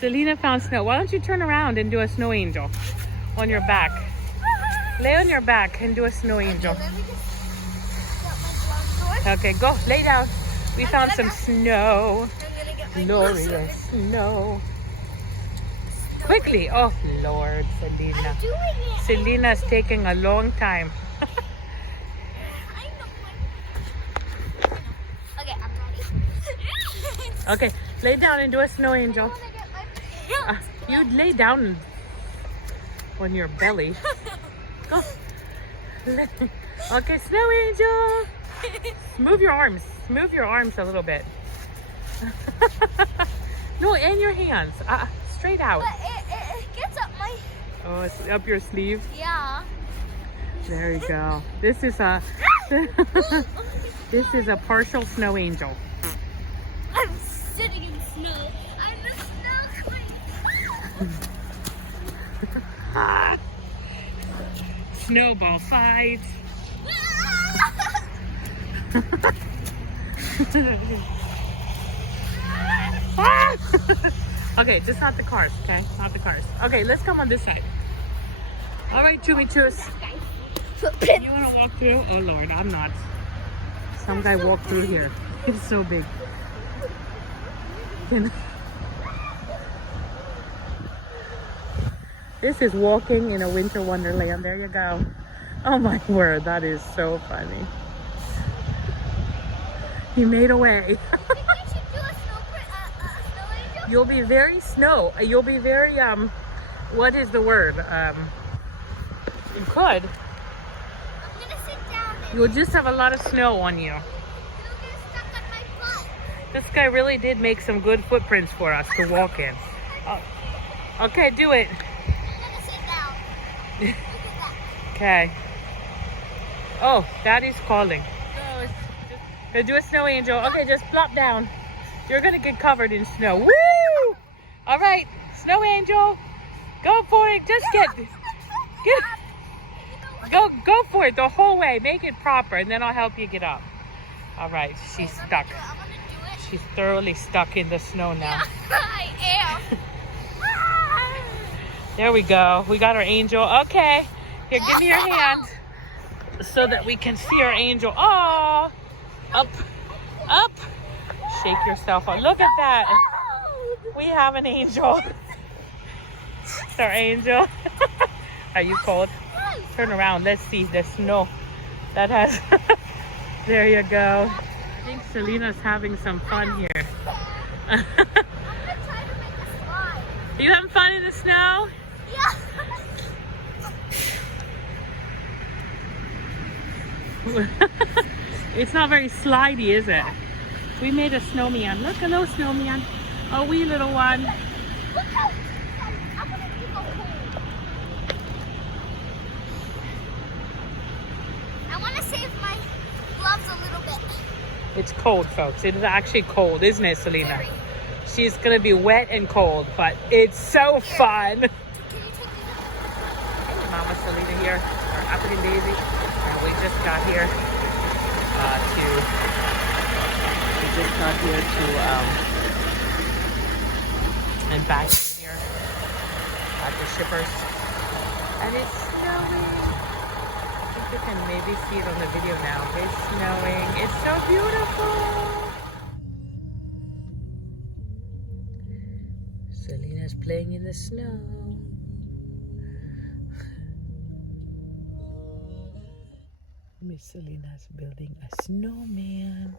Selena found snow. Why don't you turn around and do a snow angel on your back? Lay on your back and do a snow angel. Okay, go. Lay down. We found some snow. Glorious snow. Quickly. Oh, Lord, Selena. Selena's taking a long time. Okay, I'm ready. Okay, lay down and do a snow angel. You lay down on your belly. Go. Okay, snow angel. Move your arms. Move your arms a little bit. No, and your hands. Straight out. But it gets up my... Oh, it's up your sleeve. Yeah. There you go. This is a this is a partial snow angel. I'm sitting in snow. I'm a snow queen. Snowball fight. Okay, just not the cars, okay? Not the cars. Okay, let's come on this side. All right, Chewy Choos. You want to walk through? Oh, Lord, I'm not. Some guy walked through here. It's so big. This is walking in a winter wonderland. There you go. Oh, my word. That is so funny. He made a way. You'll be very snow. You'll be very, what is the word? You could. I'm gonna sit down. You'll just have a lot of snow on you. It'll get stuck on my foot. This guy really did make some good footprints for us to walk in. Oh. Okay, do it. I'm gonna sit down. Look at that. Okay. Oh, Daddy's calling. Go do a snow angel. Okay, just plop down. You're gonna get covered in snow. Woo! All right, snow angel, go for it. Just go for it the whole way. Make it proper, and then I'll help you get up. All right, she's stuck. I'm gonna do it. She's thoroughly stuck in the snow now. I am. There we go. We got our angel. Okay, here, give me your hand so that we can see our angel. Oh, up, up. Shake yourself up. Look at that. We have an angel. It's our angel. Are you cold? Turn around. Let's see the snow that has. There you go. I think Selena's having some fun here. I'm gonna try to make a slide. You having fun in the snow? Yeah. It's not very slidey, is it? We made a snowman. Look, hello, snowman. A wee little one. Look how I'm gonna do the pool. I wanna save my gloves a little bit. It's cold, folks. It is actually cold, isn't it, Selena? Very. She's gonna be wet and cold, but it's so fun. Can you take me down? Mama Selena here, our African Daisy, and we just got here and back here at the shippers, and it's snowing. I think you can maybe see it on the video now. It's snowing. It's so beautiful. Selena's playing in the snow. Miss Selena's building a snowman.